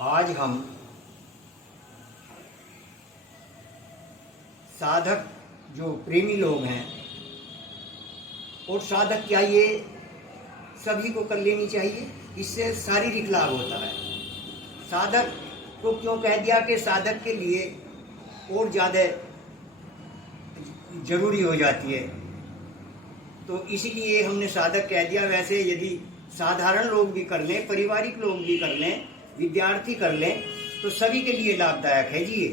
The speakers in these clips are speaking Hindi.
आज हम साधक जो प्रेमी लोग हैं, और साधक क्या ये सभी को कर लेनी चाहिए, इससे शारीरिक लाभ होता है। साधक को क्यों कह दिया कि साधक के लिए और ज़्यादा जरूरी हो जाती है, तो इसलिए हमने साधक कह दिया। वैसे यदि साधारण लोग भी कर लें, पारिवारिक लोग भी कर लें, विद्यार्थी कर लें, तो सभी के लिए लाभदायक है जी ये,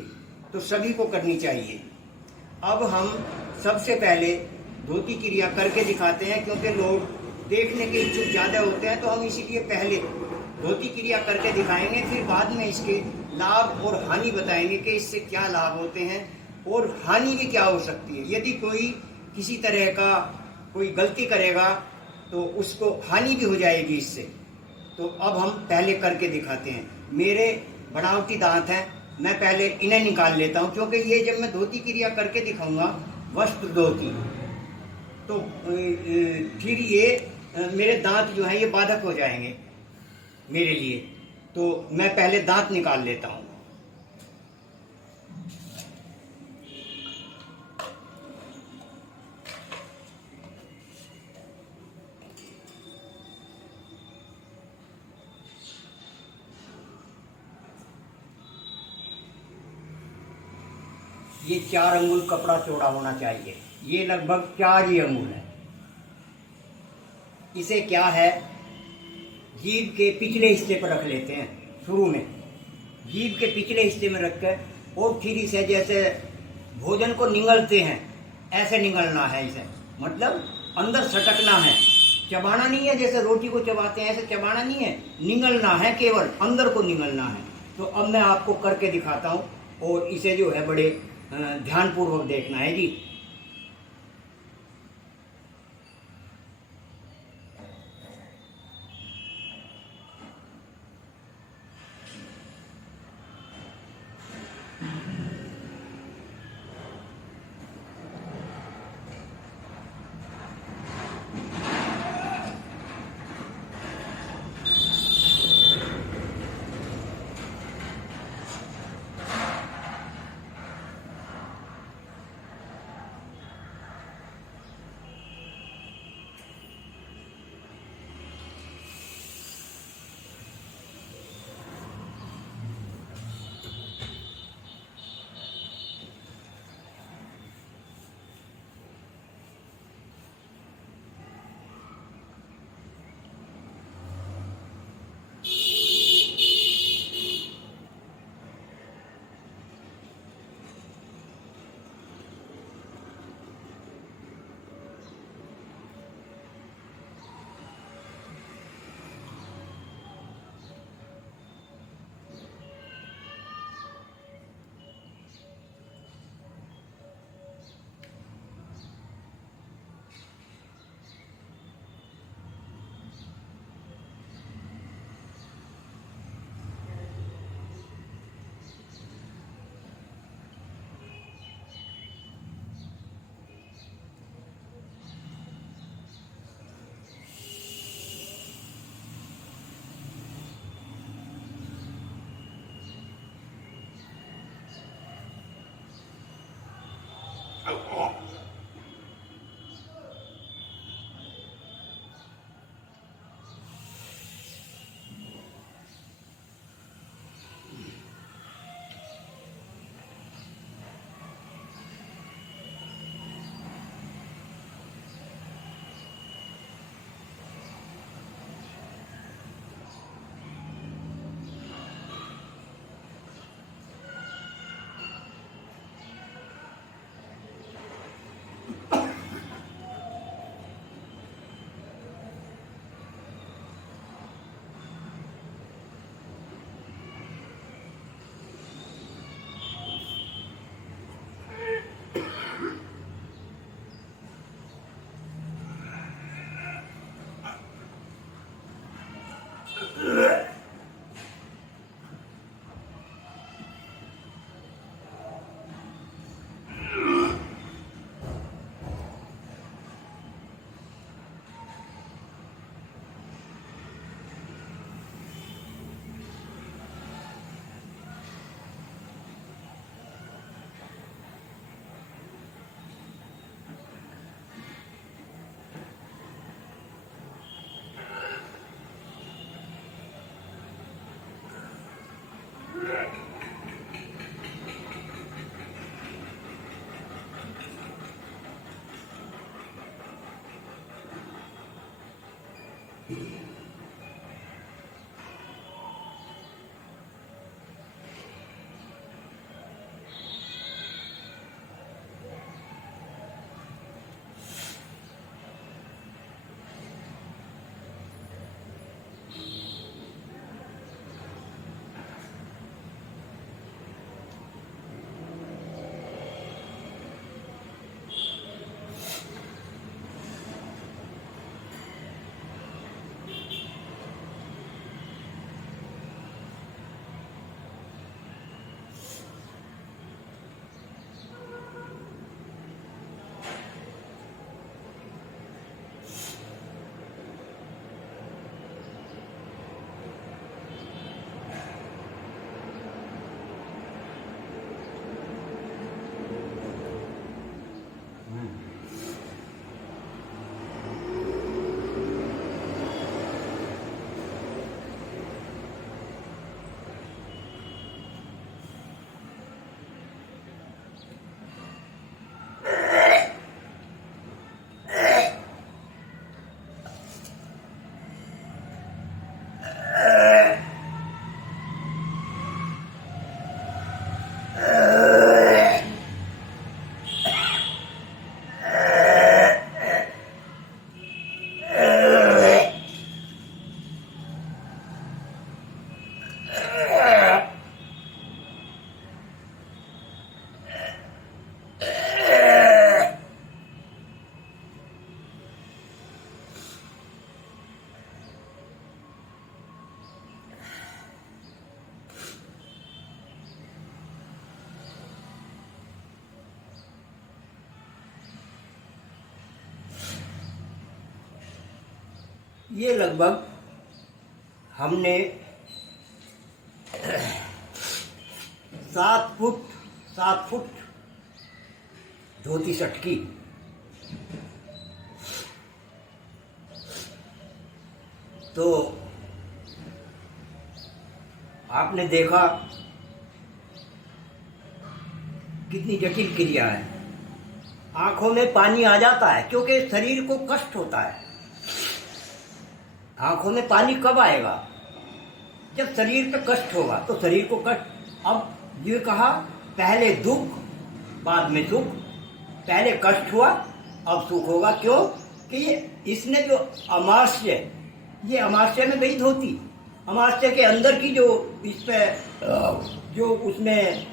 तो सभी को करनी चाहिए। अब हम सबसे पहले धोती क्रिया करके दिखाते हैं, क्योंकि लोग देखने के इच्छुक ज़्यादा होते हैं, तो हम इसीलिए पहले धोती क्रिया करके दिखाएंगे, फिर बाद में इसके लाभ और हानि बताएंगे कि इससे क्या लाभ होते हैं और हानि भी क्या हो सकती है। यदि कोई किसी तरह का कोई गलती करेगा तो उसको हानि भी हो जाएगी इससे। तो अब हम पहले करके दिखाते हैं। मेरे बनावटी दांत हैं, मैं पहले इन्हें निकाल लेता हूं, क्योंकि ये जब मैं धोती क्रिया करके दिखाऊंगा वस्त्र धोती, तो फिर ये मेरे दांत जो हैं ये बाधक हो जाएंगे मेरे लिए। तो मैं पहले दांत निकाल लेता हूं। ये 4 अंगुल कपड़ा चौड़ा होना चाहिए। ये लगभग 4 ही अंगुल है। इसे क्या है, जीभ के पिछले हिस्से पर रख लेते हैं। शुरू में जीभ के पिछले हिस्से में रख कर, और फिर इसे जैसे भोजन को निगलते हैं ऐसे निगलना है। इसे मतलब अंदर सटकना है, चबाना नहीं है। जैसे रोटी को चबाते हैं ऐसे चबाना नहीं है, निगलना है, केवल अंदर को निगलना है। तो अब मैं आपको करके दिखाता हूँ, और इसे जो है बड़े ध्यानपूर्वक देखना है जी। ये लगभग हमने 7 फुट धोती सटकी। तो आपने देखा कितनी जटिल क्रिया है। आंखों में पानी आ जाता है क्योंकि शरीर को कष्ट होता है। आंखों में पानी कब आएगा? जब शरीर पे कष्ट होगा। तो शरीर को कष्ट, अब ये कहा पहले दुख बाद में सुख, पहले कष्ट हुआ अब सुख होगा। क्यों? कि इसने जो अमावस्या, ये अमावस्या में गई धोती, अमावस्या के अंदर की जो इस पे जो उसमें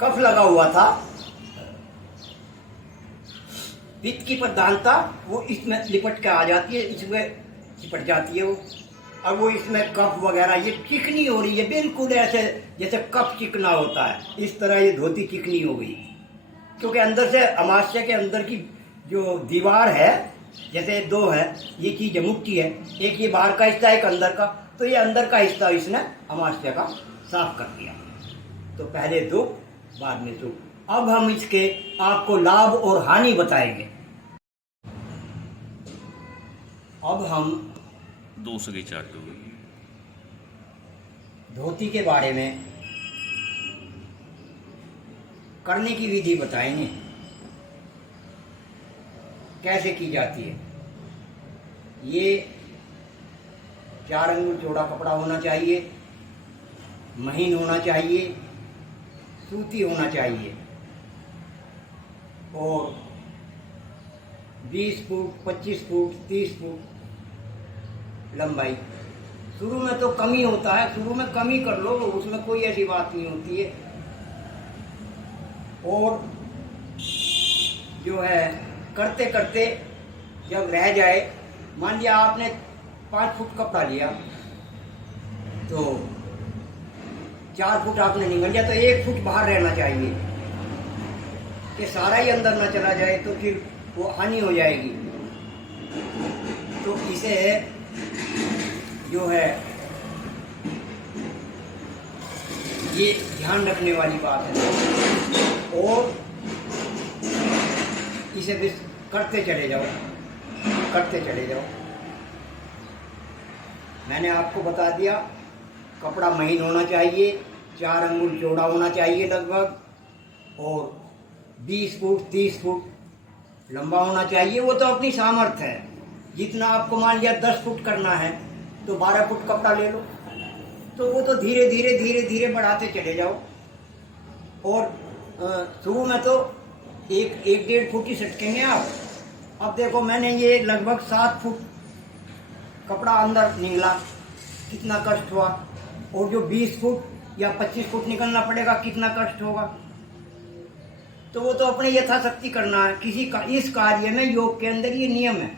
कफ लगा हुआ था, पित्त की प्रधानता, वो इसमें लिपट के आ जाती है, इसमें चिपट जाती है वो। अब वो इसमें कफ वगैरह ये चिकनी हो रही है, बिल्कुल ऐसे जैसे कफ चिकना होता है, इस तरह ये धोती चिकनी हो गई। क्योंकि अंदर से अमावस्या के अंदर की जो दीवार है, जैसे दो है, ये चीज मुक्ति है, एक ये बाहर का हिस्सा एक अंदर का, तो ये अंदर का हिस्सा इसने अमावस्या का साफ कर दिया। तो पहले दुख बाद में सुख। अब हम इसके आपको लाभ और हानि बताएंगे। अब हम दूसरी चाटू धोती के बारे में करने की विधि बताएंगे, कैसे की जाती है। ये 4 अंगुल चौड़ा कपड़ा होना चाहिए, महीन होना चाहिए, सूती होना चाहिए, और 20 फुट 25 फुट 30 फुट लंबाई। शुरू में तो कमी होता है, शुरू में कमी कर लो, उसमें कोई ऐसी बात नहीं होती है। और जो है करते करते जब रह जाए, मान लिया आपने 5 फुट कपड़ा लिया, तो 4 फुट आपने निकल लिया, तो 1 फुट बाहर रहना चाहिए कि सारा ही अंदर ना चला जाए, तो फिर वो हानि हो जाएगी। तो इसे जो है ये ध्यान रखने वाली बात है। और इसे भी करते चले जाओ, करते चले जाओ। मैंने आपको बता दिया, कपड़ा महीन होना चाहिए, 4 अंगुल चौड़ा होना चाहिए लगभग, और 20 फुट 30 फुट लंबा होना चाहिए। वो तो अपनी सामर्थ्य है, जितना आपको मान लिया 10 फुट करना है तो 12 फुट कपड़ा ले लो। तो वो तो धीरे धीरे धीरे धीरे बढ़ाते चले जाओ। और शुरू में तो 1-1.5 फुट ही सटकेंगे आप। अब देखो मैंने ये लगभग 7 फुट कपड़ा अंदर निकला, कितना कष्ट हुआ। और जो 20 फुट या 25 फुट निकलना पड़ेगा, कितना कष्ट होगा। तो वो तो अपने यथाशक्ति करना है। किसी का इस कार्य में, योग के अंदर ये नियम है,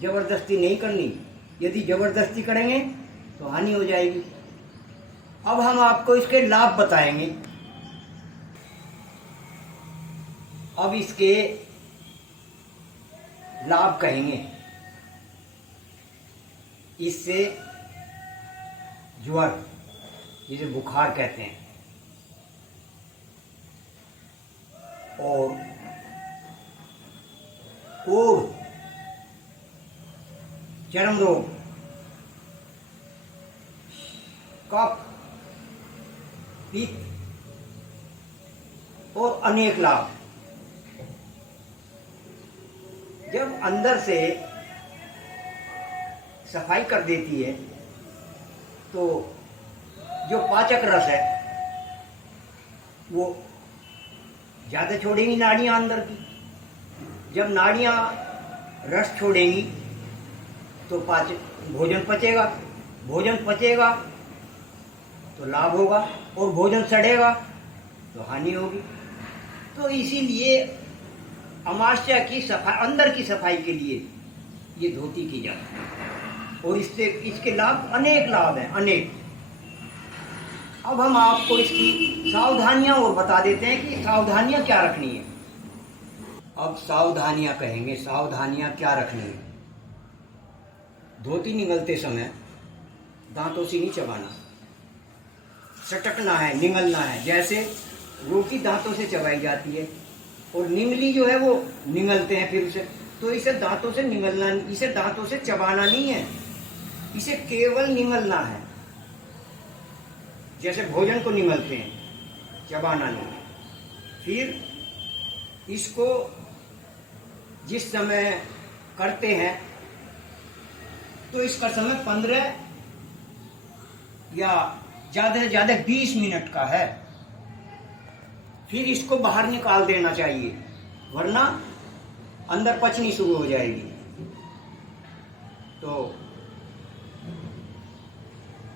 जबरदस्ती नहीं करनी। यदि जबरदस्ती करेंगे तो हानि हो जाएगी। अब हम आपको इसके लाभ बताएंगे। अब इसके लाभ कहेंगे। इससे ज्वर, जिसे बुखार कहते हैं, और चर्म रोग, कफ, पित्त और अनेक लाभ। जब अंदर से सफाई कर देती है तो जो पाचक रस है वो ज़्यादा छोड़ेंगी नाड़ियाँ अंदर की। जब नाड़ियाँ रस छोड़ेंगी तो भोजन पचेगा, भोजन पचेगा तो लाभ होगा, और भोजन सड़ेगा तो हानि होगी। तो इसीलिए अमावस्या की सफाई, अंदर की सफाई के लिए ये धोती की जाती है। और इससे इसके लाभ, अनेक लाभ हैं, अनेक। अब हम आपको इसकी सावधानियां और बता देते हैं कि सावधानियां क्या रखनी है। अब सावधानियां कहेंगे, सावधानियां क्या रखनी है। धोती निगलते समय दांतों से नहीं चबाना, सटकना है, निगलना है। जैसे रोटी दांतों से चबाई जाती है और निगली जो है वो निगलते हैं फिर उसे, तो इसे दांतों से निगलना, इसे दांतों से चबाना नहीं है, इसे केवल निगलना है। जैसे भोजन को निगलते हैं, चबाना नहीं। फिर इसको जिस समय करते हैं तो इसका समय 15 या ज्यादा से ज्यादा 20 मिनट का है। फिर इसको बाहर निकाल देना चाहिए, वरना अंदर पचनी शुरू हो जाएगी। तो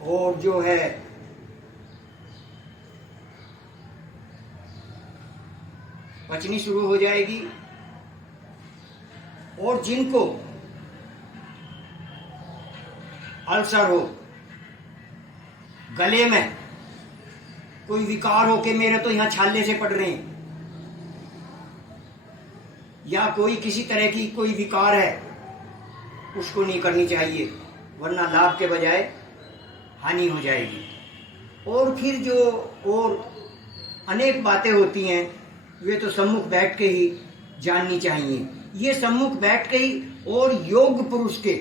और जो है पचनी शुरू हो जाएगी। और जिनको अल्सर हो, गले में कोई विकार हो कि मेरे तो यहां छाले से पड़ रहे हैं, या कोई किसी तरह की कोई विकार है, उसको नहीं करनी चाहिए, वरना लाभ के बजाय हानि हो जाएगी। और फिर जो और अनेक बातें होती हैं वे तो सम्मुख बैठ के ही जाननी चाहिए। ये सम्मुख बैठ के ही और योग पुरुष के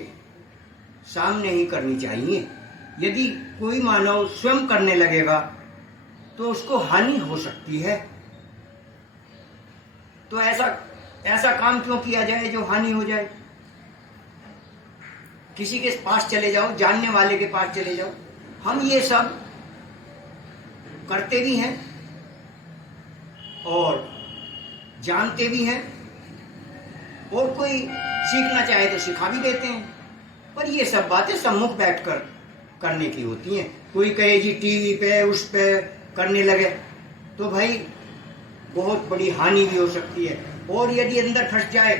सामने ही करनी चाहिए। यदि कोई मानव स्वयं करने लगेगा तो उसको हानि हो सकती है। तो ऐसा काम क्यों किया जाए जो हानि हो जाए। किसी के पास चले जाओ, जानने वाले के पास चले जाओ। हम ये सब करते भी हैं और जानते भी हैं, और कोई सीखना चाहे तो सिखा भी देते हैं। पर ये सब बातें सम्मुख बैठकर करने की होती हैं। कोई कहे जी टीवी पे उस पे करने लगे तो भाई बहुत बड़ी हानि भी हो सकती है। और यदि अंदर फंस जाए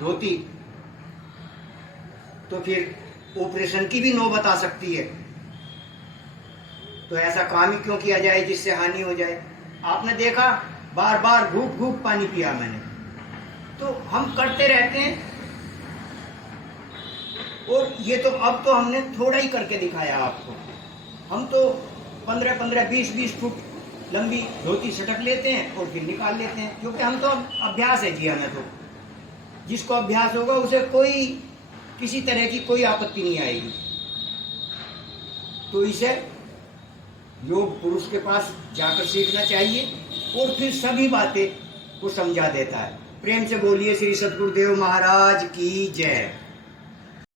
धोती तो फिर ऑपरेशन की भी नौबत आ सकती है। तो ऐसा काम ही क्यों किया जाए जिससे हानि हो जाए। आपने देखा, बार बार घूट घूट पानी पिया मैंने, तो हम करते रहते हैं। और ये तो अब तो हमने थोड़ा ही करके दिखाया आपको। हम तो 15-15, 20-20 फुट लंबी धोती सटक लेते हैं और फिर निकाल लेते हैं, क्योंकि हम तो अब अभ्यास है जी हमें। तो जिसको अभ्यास होगा उसे कोई किसी तरह की कोई आपत्ति नहीं आएगी। तो इसे योग पुरुष के पास जाकर सीखना चाहिए और फिर सभी बातें को समझा देता है। प्रेम से बोलिए श्री सद्गुरुदेव महाराज की जय।